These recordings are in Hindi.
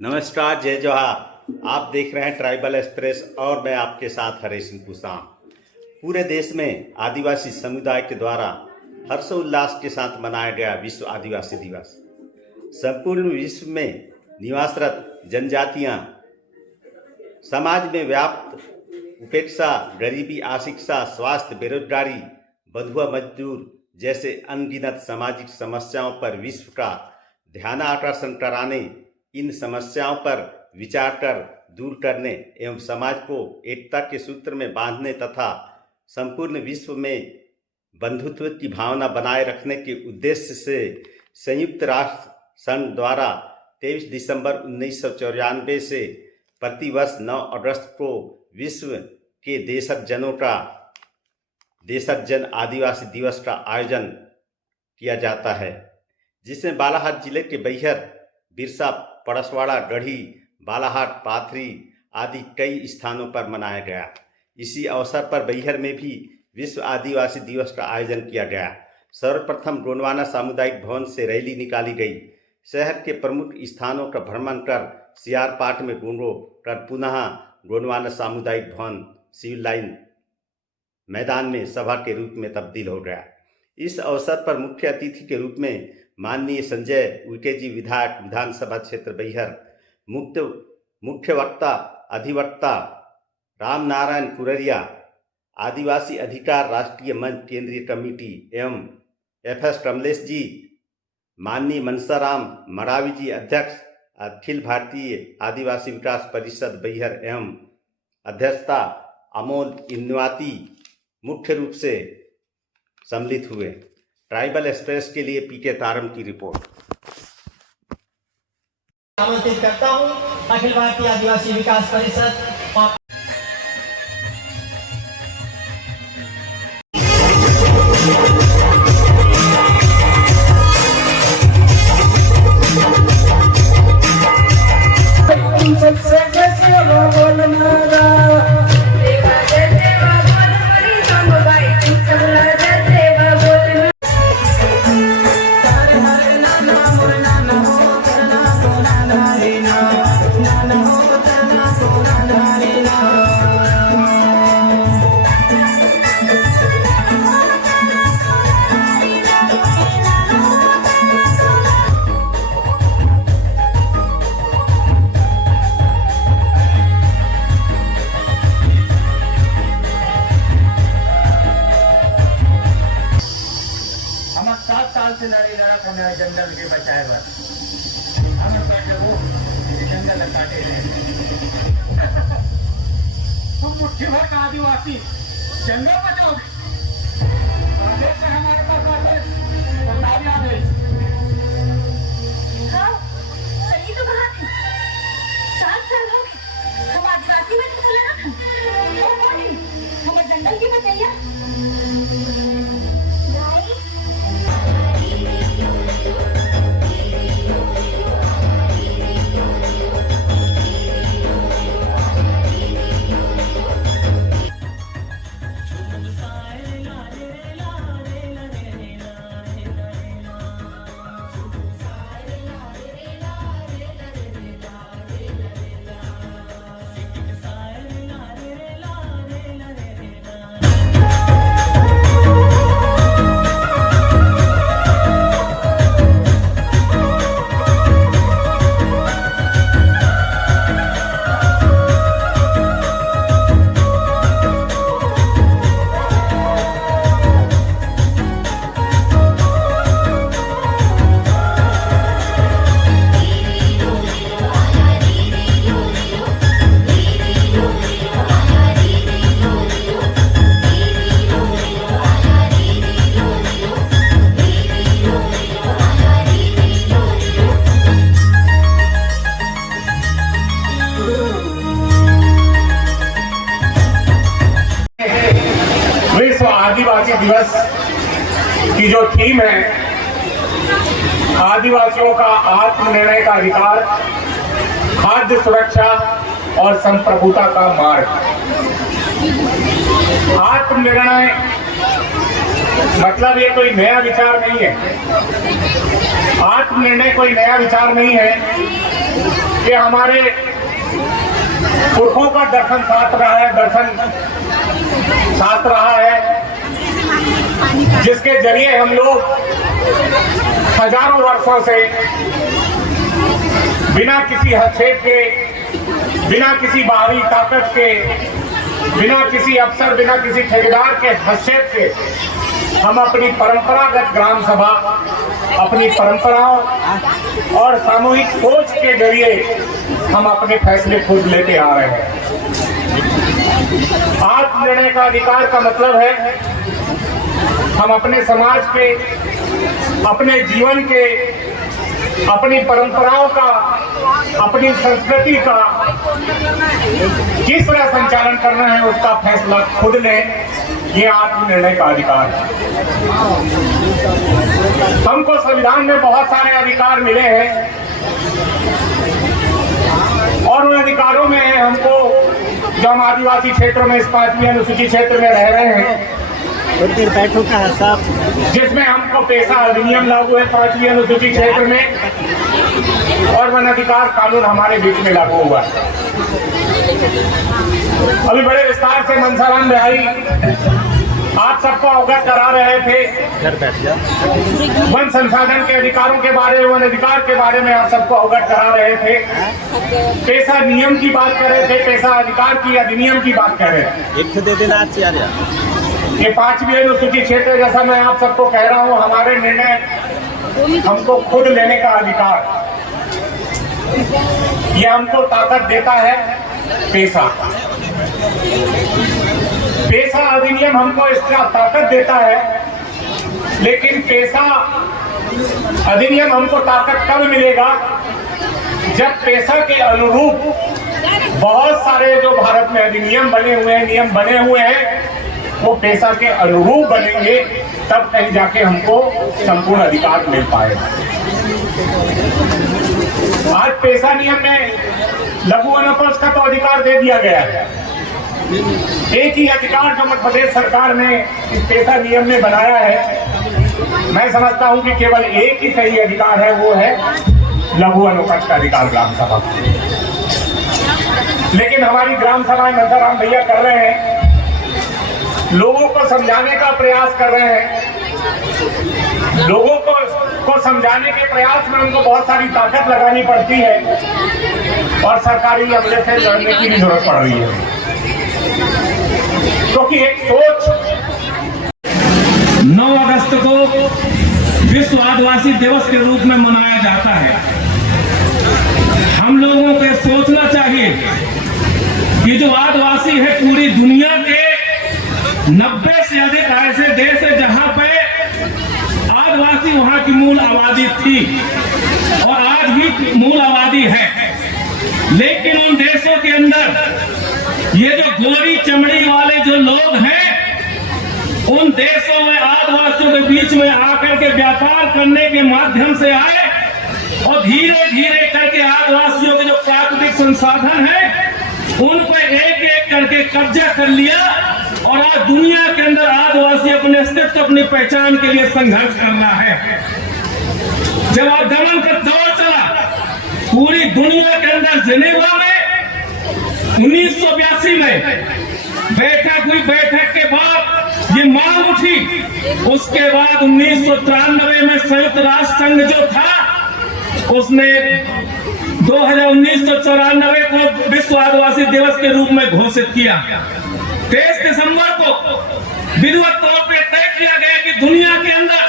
नमस्कार, जय जोहार। आप देख रहे हैं ट्राइबल एक्सप्रेस और मैं आपके साथ हरीश सिंह पुसाम। पूरे देश में आदिवासी समुदाय के द्वारा हर्षोल्लास के साथ मनाया गया विश्व आदिवासी दिवस। संपूर्ण विश्व में निवासरत जनजातियां समाज में व्याप्त उपेक्षा, गरीबी, अशिक्षा, स्वास्थ्य, बेरोजगारी, बंधुआ मजदूर जैसे अनगिनत सामाजिक समस्याओं पर विश्व का ध्यानाकर्षण कराने, इन समस्याओं पर विचार कर दूर करने एवं समाज को एकता के सूत्र में बांधने तथा संपूर्ण विश्व में बंधुत्व की भावना बनाए रखने के उद्देश्य से संयुक्त राष्ट्र संघ द्वारा 23 दिसंबर 1994 से प्रतिवर्ष 9 अगस्त को विश्व के देशज जन आदिवासी दिवस का आयोजन किया जाता है, जिसमें बालाघाट जिले के बैहर, बिरसा, परसवाड़ा, गढ़ी, बालाघाट, पाथरी आदि कई स्थानों पर मनाया गया। इसी अवसर पर बैहर में भी विश्व आदिवासी दिवस का आयोजन किया गया। सर्वप्रथम गोंडवाना सामुदायिक भवन से रैली निकाली गई। शहर के प्रमुख स्थानों का भ्रमण कर सियारपाट में गोंडो कर पुनः गोंडवाना सामुदायिक भवन सिविल लाइन मैदान में सभा के रूप में तब्दील हो गया। इस अवसर पर मुख्य अतिथि के रूप में माननीय संजय उइके जी, विधायक, विधानसभा क्षेत्र बैहर, मुख्य वक्ता अधिवक्ता राम नारायण कुररिया, आदिवासी अधिकार राष्ट्रीय मंच केंद्रीय कमेटी एवं FS कमलेश जी, माननीय मनसाराम मरावी जी, अध्यक्ष अखिल भारतीय आदिवासी विकास परिषद बैहर एवं अध्यक्षता अमोल इन्वाती मुख्य रूप से सम्मिलित हुए। ट्राइबल एक्सप्रेस के लिए पीके तारम की रिपोर्ट। आमंत्रित करता हूं अखिल भारतीय आदिवासी विकास परिषद से लड़त हमें जंगल के बचाए बस हम बैठे वो जंगल काटे रहे। तुम मुट्ठी भर का आदिवासी जंगल बचाओगे? हमारे पास सरकारी आदेश। हाँ, सही तो कहा थी। 7 साल हो गए हम आदिवासी में तो लड़ा था। और कौन है? हमें जंगल की बचाइए। विश्व आदिवासी दिवस की जो थीम है, आदिवासियों का आत्मनिर्णय का अधिकार, खाद्य सुरक्षा और संप्रभुता का मार्ग। आत्मनिर्णय मतलब ये कोई नया विचार नहीं है। आत्मनिर्णय कोई नया विचार नहीं है। ये हमारे पुरखों का दर्शन शास्त्र रहा है, जिसके जरिए हम लोग हजारों वर्षों से बिना किसी हस्तक्षेप के, बिना किसी बाहरी ताकत के, बिना किसी अफसर, बिना किसी ठेकेदार के हस्तक्षेप से हम अपनी परंपरागत ग्राम सभा, अपनी परंपराओं और सामूहिक सोच के जरिए हम अपने फैसले खुद लेते आ रहे हैं। आत्मनिर्णय का अधिकार का मतलब है हम अपने समाज के, अपने जीवन के, अपनी परंपराओं का, अपनी संस्कृति का किस तरह संचालन करना है उसका फैसला खुद लें। ये आत्मनिर्णय का अधिकार है। हमको संविधान में बहुत सारे अधिकार मिले हैं और उन अधिकारों में हमको, जो हम आदिवासी क्षेत्रों में इस 5वीं अनुसूची क्षेत्र में रह रहे हैं, जिसमें हमको पेशा अधिनियम लागू है 5वीं अनुसूची क्षेत्र में, और वन अधिकार कानून हमारे बीच में लागू हुआ है। अभी बड़े विस्तार से मनसाराम बिहारी आप सबको अवगत करा रहे थे वन संसाधन के अधिकारों के बारे, वन अधिकार के बारे में आप सबको अवगत करा रहे थे। पेशा नियम की बात कर रहे थे, पेशा अधिकार की अधिनियम की बात कर रहे थे। ये 5वीं अनुसूची क्षेत्र, जैसा मैं आप सबको कह रहा हूँ, हमारे निर्णय हमको खुद लेने का अधिकार, ये हमको ताकत देता है पेशा। पेशा अधिनियम हमको इसका ताकत देता है, लेकिन पेशा अधिनियम हमको ताकत कब मिलेगा जब पेशा के अनुरूप बहुत सारे जो भारत में अधिनियम बने हुए हैं, नियम बने हुए हैं, वो पेशा के अनुरूप बनेंगे, तब कहीं जाके हमको संपूर्ण अधिकार मिल पाएगा। आज पेशा नियम में लघु वनोपज का तो अधिकार दे दिया गया है। एक ही अधिकार जो मध्य प्रदेश सरकार ने इस पेशा नियम में बनाया है, मैं समझता हूं कि केवल एक ही सही अधिकार है, वो है लघु वनोपज का अधिकार ग्राम सभा। लेकिन हमारी ग्राम सभाएं मनसाराम भैया कर रहे हैं, लोगों को समझाने का प्रयास कर रहे हैं। लोगों को समझाने के प्रयास में उनको बहुत सारी ताकत लगानी पड़ती है और सरकारी अमले से लड़ने की भी जरूरत पड़ रही है, क्योंकि एक सोच 9 अगस्त को विश्व आदिवासी दिवस के रूप में मनाया जाता है। हम लोगों को सोचना चाहिए कि जो आदिवासी है, पूरी दुनिया के 90 से अधिक ऐसे देश है जहां पे आदिवासी वहां की मूल आबादी थी और आज भी मूल आबादी है। लेकिन उन देशों के अंदर ये जो गोरी चमड़ी वाले जो लोग हैं, उन देशों में आदिवासियों के बीच में आकर के व्यापार करने के माध्यम से आए और धीरे धीरे करके आदिवासियों के जो प्राकृतिक संसाधन है उनको एक एक करके कब्जा कर लिया और आज दुनिया के अंदर आदिवासी अपने अस्तित्व, अपनी पहचान के लिए संघर्ष कर रहा है। जब दमन का दौर चला पूरी दुनिया के अंदर, जिनेवा में 1982 में बैठक हुई, बैठक के बाद ये मांग उठी। उसके बाद 1993 में संयुक्त राष्ट्र संघ जो था उसने 1994 को विश्व आदिवासी दिवस के रूप में घोषित किया। 23 दिसंबर को विधिवत तौर पर तय किया गया कि दुनिया के अंदर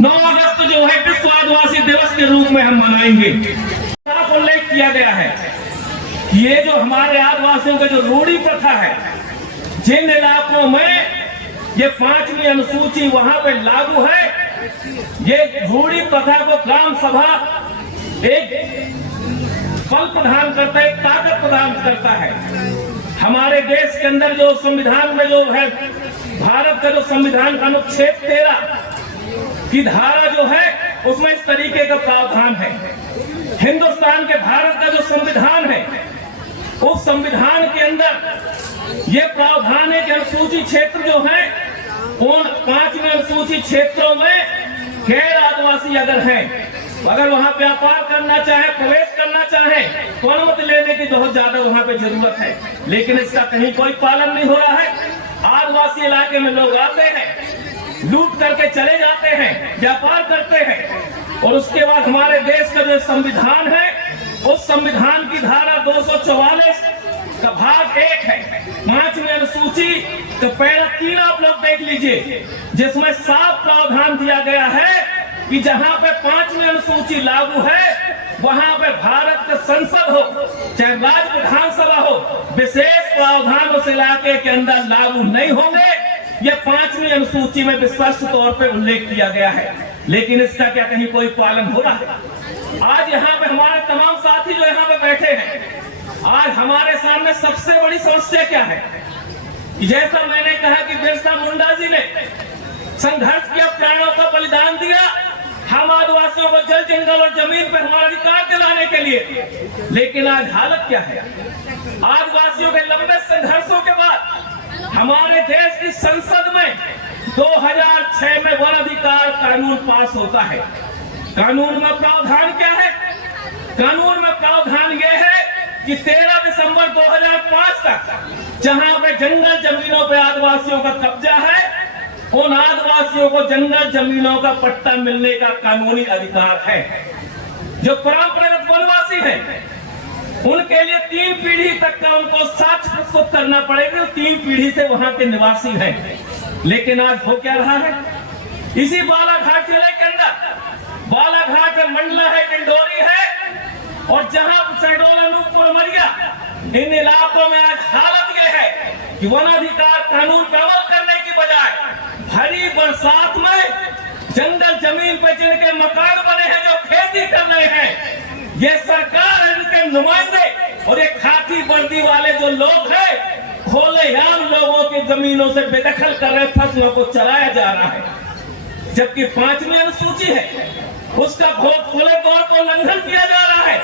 9 अगस्त जो है विश्व आदिवासी दिवस के रूप में हम मनाएंगे। साफ उल्लेख किया गया है ये जो हमारे आदिवासियों का जो रूढ़ी प्रथा है, जिन इलाकों में ये 5वीं अनुसूची वहां पे लागू है, ये रूढ़ी प्रथा को ग्राम सभा एक बल प्रदान करता है, ताकत प्रदान करता है। हमारे देश के अंदर जो संविधान में जो है, भारत का जो संविधान का अनुच्छेद 13 की धारा जो है उसमें इस तरीके का प्रावधान है। हिंदुस्तान के भारत का जो संविधान है उस संविधान के अंदर ये प्रावधान है कि अनुसूची क्षेत्र जो है उन 5वीं अनुसूची क्षेत्रों में गैर आदिवासी अगर हैं, अगर वहां व्यापार करना चाहे, प्रवेश करना चाहे तो अनुमति लेने की बहुत ज्यादा वहाँ पे जरूरत है, लेकिन इसका कहीं कोई पालन नहीं हो रहा है। आदिवासी इलाके में लोग आते हैं, लूट करके चले जाते हैं, व्यापार करते हैं, और उसके बाद हमारे देश का जो संविधान है, उस संविधान की धारा 244 का भाग 1 है, 5वीं अनुसूची का पहला 3 आप लोग देख लीजिए, जिसमें साफ प्रावधान दिया गया है कि जहां पे 5वीं अनुसूची लागू है, वहां पे भारत का संसद हो चाहे राज्य विधानसभा हो, विशेष प्रावधान उस इलाके के अंदर लागू नहीं होंगे। यह 5वीं अनुसूची में स्पष्ट तौर पे उल्लेख किया गया है, लेकिन इसका क्या कहीं कोई पालन हो रहा है? आज यहाँ पे हमारे तमाम साथी जो यहाँ पे बैठे हैं, आज हमारे सामने सबसे बड़ी समस्या क्या है? जैसा मैंने कहा कि बिरसा मुंडा जी ने संघर्ष किया, प्राणों का बलिदान दिया, हम आदिवासियों को जल, जंगल और जमीन पर हमारा अधिकार दिलाने के लिए, लेकिन आज हालत क्या है? आदिवासियों के लंबे संघर्षों के बाद हमारे देश की संसद में 2006 में वन अधिकार कानून पास होता है। कानून में प्रावधान क्या है? कानून में प्रावधान यह है कि 13 दिसंबर 2005 तक जहां पे जंगल जमीनों पे आदिवासियों का कब्जा है, उन आदिवासियों को जंगल जमीनों का पट्टा मिलने का कानूनी अधिकार है। जो परंपरागत वनवासी हैं, उनके लिए 3 पीढ़ी तक का उनको साक्ष्य प्रस्तुत करना पड़ेगा, 3 पीढ़ी से वहां के निवासी हैं। लेकिन आज हो क्या रहा है? इसी बालाघाट जिले के अंदर, बालाघाट है, मंडला है, डिंडोरी है, और जहां शहडोल, अनूपपुर, उमरिया, इन इलाकों में आज हालत यह है कि वन अधिकार कानून पर अमल करने की बजाय भरी बरसात में जंगल जमीन पर जिनके मकान बने हैं, जो खेती कर रहे हैं, ये सरकार, इनके नुमाइंदे और ये खाकी वर्दी वाले जो लोग हैं, खुलेआम लोगों की जमीनों से बेदखल कर रहे, फसलों को चलाया जा रहा है। जबकि 5वीं अनुसूची है, उसका खुले तौर पर उल्लंघन किया जा रहा है।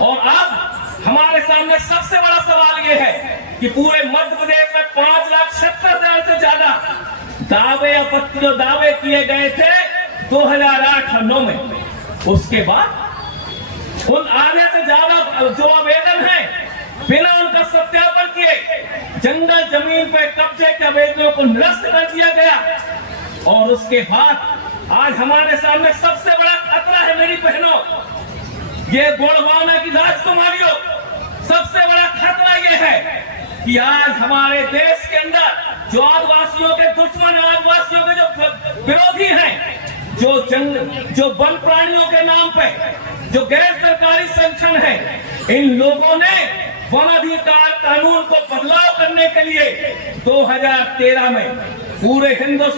और अब हमारे सामने सबसे बड़ा सवाल यह है कि पूरे मध्य प्रदेश में 5,70,000 से ज्यादा दावे, आपत्ति जो दावे किए गए थे 2008 और 9 में, उसके बाद उन आधे से ज्यादा जो आवेदन है, बिना उनका सत्यापन किए जंगल जमीन पे कब्जे के आवेदनों को निरस्त कर दिया गया। और उसके बाद आज हमारे सामने सबसे बड़ा खतरा है मेरी बहनों, ये गोंडवाना की राजकुमारियों, सबसे बड़ा खतरा ये है कि आज हमारे देश के अंदर जो आदिवासियों के दुश्मन, आदिवासियों के जो विरोधी हैं, जो वन प्राणियों के नाम पे जो गैर सरकारी संगठन है, इन लोगों ने वन अधिकार कानून को बदलाव करने के लिए 2013 में पूरे हिंदुस्तान